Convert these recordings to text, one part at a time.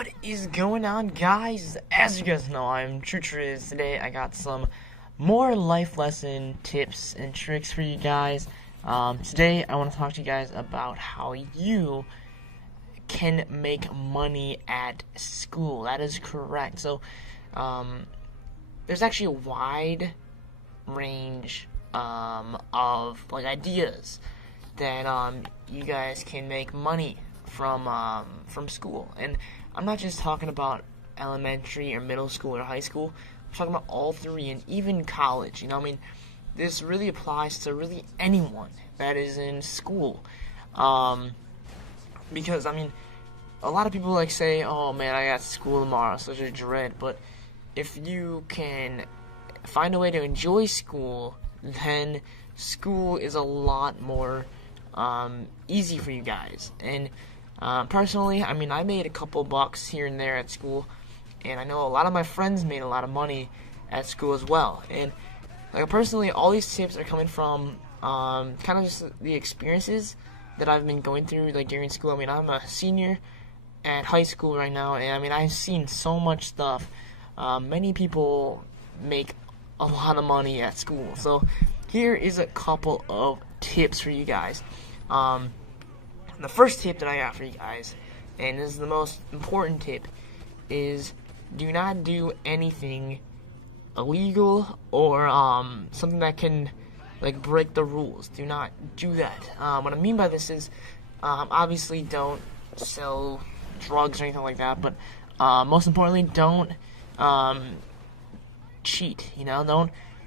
What is going on, guys? As you guys know, I'm TrueTriz. Today I got some more life lesson tips and tricks for you guys. Today I want to talk to you guys about how you can make money at school. That is correct. So, there's actually a wide range of ideas that you guys can make money from school. And I'm not just talking about elementary or middle school or high school. I'm talking about all three and even college. This really applies to really anyone that is in school. Because a lot of people say, "Oh man, I got school tomorrow," such a dread. But if you can find a way to enjoy school, then school is a lot more easy for you guys. And personally, I made a couple bucks here and there at school, and I know a lot of my friends made a lot of money at school as well. And personally, all these tips are coming from kind of just the experiences that I've been going through during school. I'm a senior at high school right now, and I've seen so much stuff. Many people make a lot of money at school, so here is a couple of tips for you guys. The first tip that I got for you guys, and this is the most important tip, is do not do anything illegal or something that can break the rules. Do not do that. What I mean by this is obviously don't sell drugs or anything like that, but most importantly, don't cheat.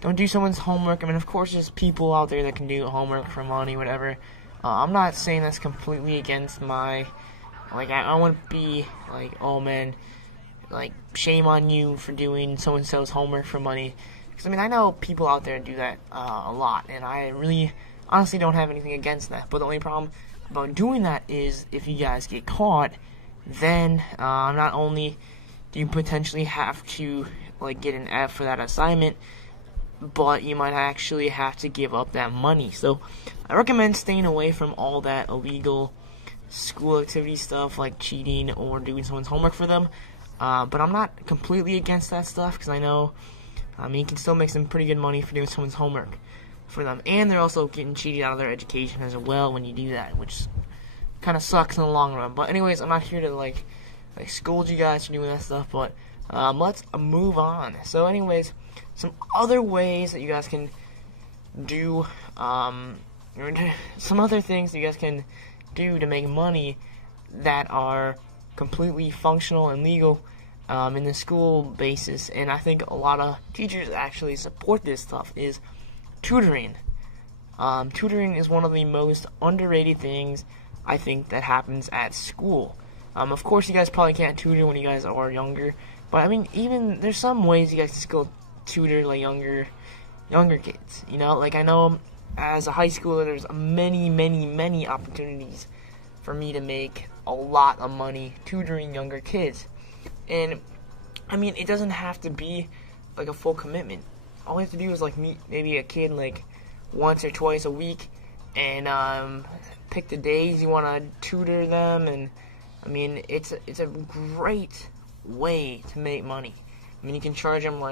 Don't do someone's homework. Of course, there's people out there that can do homework for money, whatever. I'm not saying that's completely against my, I wouldn't be oh man, shame on you for doing so-and-so's homework for money. Because, I know people out there do that a lot, and I really, honestly don't have anything against that. But the only problem about doing that is if you guys get caught, then not only do you potentially have to, get an F for that assignment, but you might actually have to give up that money. So I recommend staying away from all that illegal school activity stuff like cheating or doing someone's homework for them. But I'm not completely against that stuff, because I know you can still make some pretty good money for doing someone's homework for them. And they're also getting cheated out of their education as well when you do that, which kind of sucks in the long run. But anyways, I'm not here to scold you guys for doing that stuff, but let's move on. So anyways, some other ways that you guys can do, some other things that you guys can do to make money that are completely functional and legal in the school basis, and I think a lot of teachers actually support this stuff, is tutoring. Tutoring is one of the most underrated things I think that happens at school. Of course, you guys probably can't tutor when you guys are younger, but even there's some ways you guys can still tutor younger kids. I know as a high schooler, there's many opportunities for me to make a lot of money tutoring younger kids. And it doesn't have to be a full commitment. All you have to do is meet maybe a kid once or twice a week, and pick the days you want to tutor them. And it's a great way to make money. You can charge them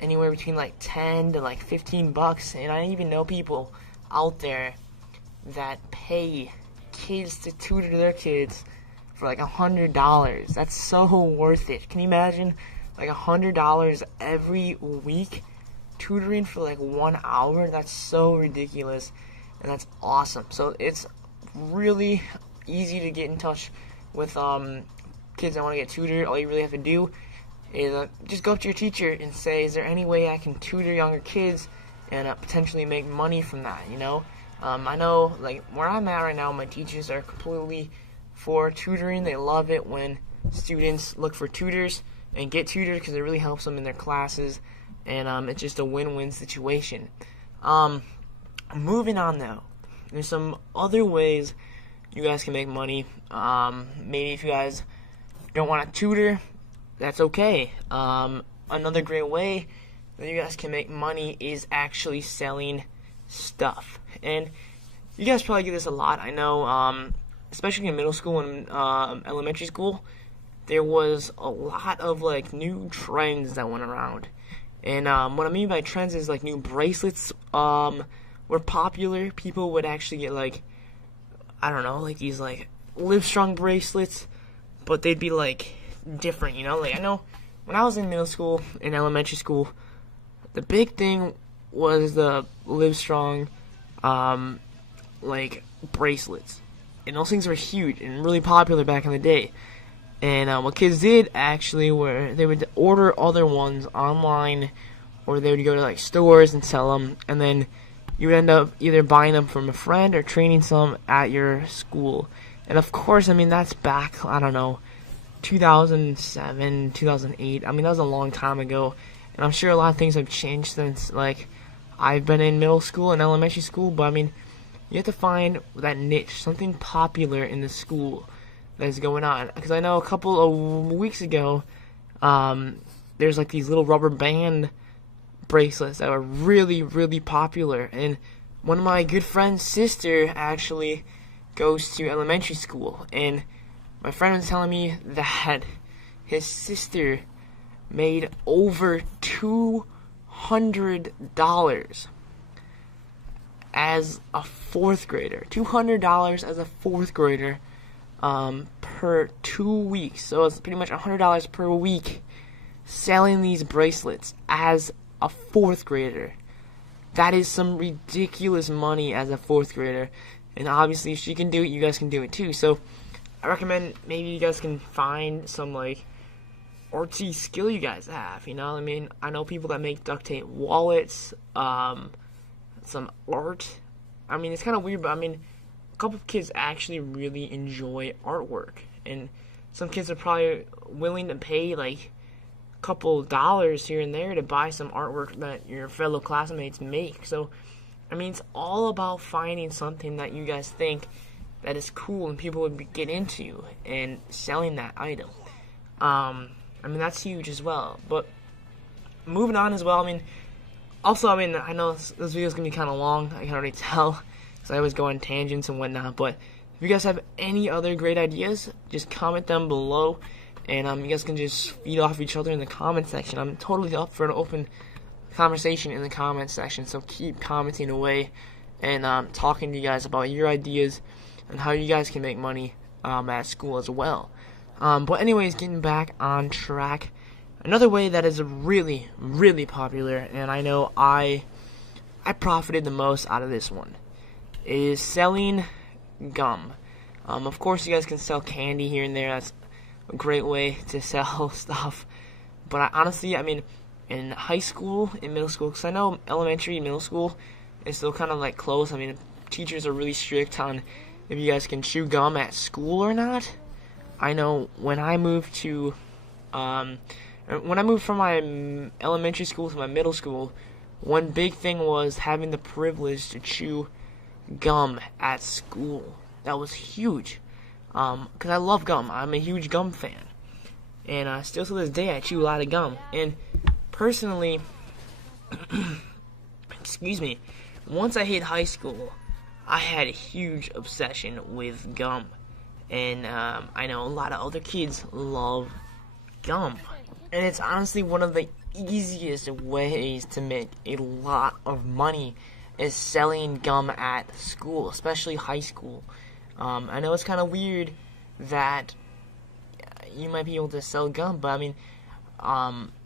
anywhere between 10 to 15 bucks, and I even know people out there that pay kids to tutor their kids for $100. That's so worth it. Can you imagine $100 every week tutoring for 1 hour? That's so ridiculous, and that's awesome. So it's really easy to get in touch with kids that want to get tutored. All you really have to do is just go up to your teacher and say, "Is there any way I can tutor younger kids and potentially make money from that?" I know where I'm at right now, my teachers are completely for tutoring. They love it when students look for tutors and get tutored, because it really helps them in their classes, and it's just a win-win situation. Moving on now, there's some other ways you guys can make money. Maybe if you guys don't want to tutor, that's okay. Another great way that you guys can make money is actually selling stuff. And you guys probably get this a lot. I know, especially in middle school and elementary school, there was a lot of like new trends that went around. And what I mean by trends is like new bracelets were popular. People would actually get like, I don't know, like these like Livestrong bracelets, but they'd be like different, you know? Like I know when I was in middle school and elementary school, the big thing was the Livestrong like bracelets. And those things were huge and really popular back in the day. And what kids did actually were they would order other ones online, or they would go to like stores and sell them, and then you would end up either buying them from a friend or trading some at your school. And of course, I mean that's back, I don't know, 2007, 2008. I mean that was a long time ago, and I'm sure a lot of things have changed since like I've been in middle school and elementary school. But I mean, you have to find that niche, something popular in the school that is going on. Because I know a couple of weeks ago, there's like these little rubber band bracelets that were really, really popular. And one of my good friend's sister actually goes to elementary school. And my friend was telling me that his sister made over $200 as a fourth grader. $200 as a fourth grader per 2 weeks. So it's pretty much $100 per week selling these bracelets as a fourth grader. That is some ridiculous money as a fourth grader. And obviously if she can do it, you guys can do it too. So I recommend maybe you guys can find some like artsy skill you guys have, you know? I mean, I know people that make duct tape wallets, some art. I mean, it's kind of weird, but I mean, a couple of kids actually really enjoy artwork, and some kids are probably willing to pay like a couple dollars here and there to buy some artwork that your fellow classmates make. So I mean, it's all about finding something that you guys think that is cool and people would get into and selling that item. I mean, that's huge as well. But moving on as well, I mean, also, I mean, I know this video is going to be kind of long, I can already tell, because I always go on tangents and whatnot, but if you guys have any other great ideas, just comment them below, and you guys can just feed off each other in the comment section. I'm totally up for an open conversation in the comment section, so keep commenting away and talking to you guys about your ideas and how you guys can make money at school as well. But anyways, getting back on track, another way that is really, really popular, and I know I profited the most out of this one, is selling gum. Of course, you guys can sell candy here and there. That's a great way to sell stuff. But honestly, I mean, in high school, in middle school, because I know elementary and middle school is still kind of like close. I mean, teachers are really strict on if you guys can chew gum at school or not. I know when I moved to, when I moved from my elementary school to my middle school, one big thing was having the privilege to chew gum at school. That was huge, because I love gum. I'm a huge gum fan, and still to this day I chew a lot of gum. And personally, excuse me, once I hit high school, I had a huge obsession with gum. And I know a lot of other kids love gum. And it's honestly one of the easiest ways to make a lot of money is selling gum at school, especially high school. I know it's kind of weird that you might be able to sell gum, but I mean,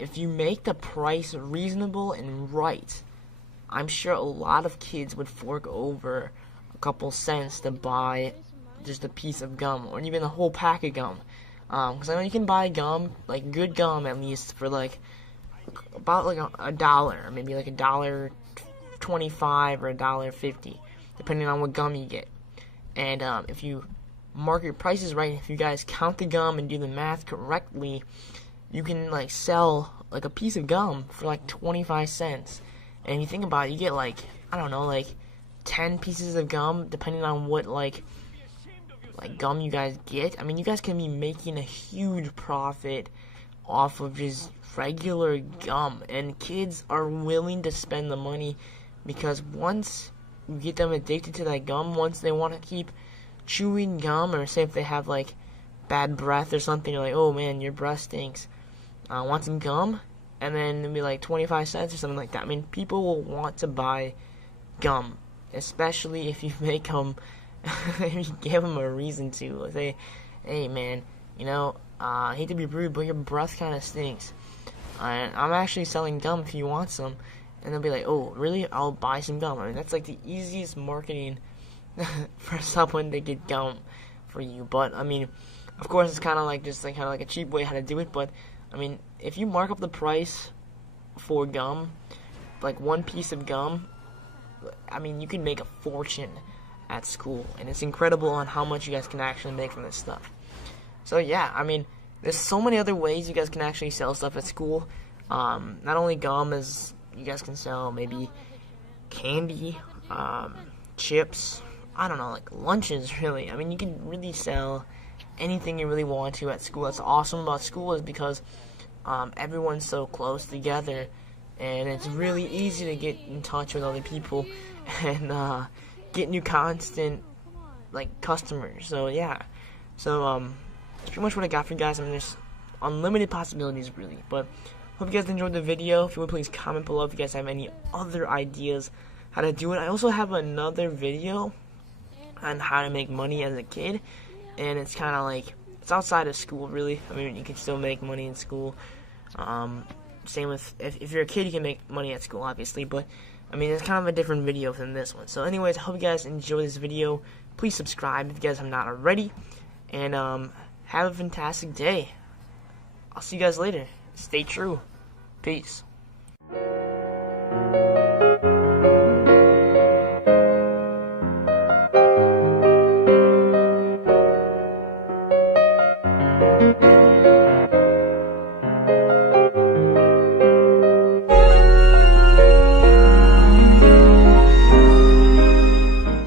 if you make the price reasonable and right, I'm sure a lot of kids would fork over a couple cents to buy just a piece of gum, or even a whole pack of gum. Because I know you can buy gum, like good gum at least, for like about like a dollar, maybe like $1.25 or $1.50, depending on what gum you get. And if you mark your prices right, if you guys count the gum and do the math correctly, you can like sell like a piece of gum for like 25 cents. And you think about it, you get like, I don't know, like 10 pieces of gum, depending on what like gum you guys get. I mean, you guys can be making a huge profit off of just regular gum, and kids are willing to spend the money because once you get them addicted to that gum, once they want to keep chewing gum, or say if they have like bad breath or something, you're like, oh man, your breath stinks. Want some gum? And then it'll be like 25 cents or something like that. I mean, people will want to buy gum, especially if you make them, if you give them a reason to. Say, hey man, I hate to be rude, but your breath kind of stinks. I'm actually selling gum if you want some. And they'll be like, oh, really? I'll buy some gum. I mean, that's like the easiest marketing for someone to get gum for you. But, I mean, of course, it's kind of like a cheap way how to do it. But, I mean, if you mark up the price for gum, like one piece of gum, I mean, you can make a fortune at school. And it's incredible on how much you guys can actually make from this stuff. So, yeah, I mean, there's so many other ways you guys can actually sell stuff at school. Not only gum, as you guys can sell maybe candy, chips, I don't know, like lunches, really. I mean, you can really sell anything you really want to at school. That's awesome about school is because everyone's so close together, and it's really easy to get in touch with other people and get new constant, like, customers. So, yeah. So, that's pretty much what I got for you guys. I mean, there's unlimited possibilities, really, but hope you guys enjoyed the video. If you would, please comment below if you guys have any other ideas how to do it. I also have another video on how to make money as a kid, and it's kind of like, it's outside of school, really. I mean, you can still make money in school. Same with, if you're a kid, you can make money at school, obviously, but, I mean, it's kind of a different video than this one. So, anyways, I hope you guys enjoy this video. Please subscribe if you guys have not already, and, have a fantastic day. I'll see you guys later. Stay true. Peace.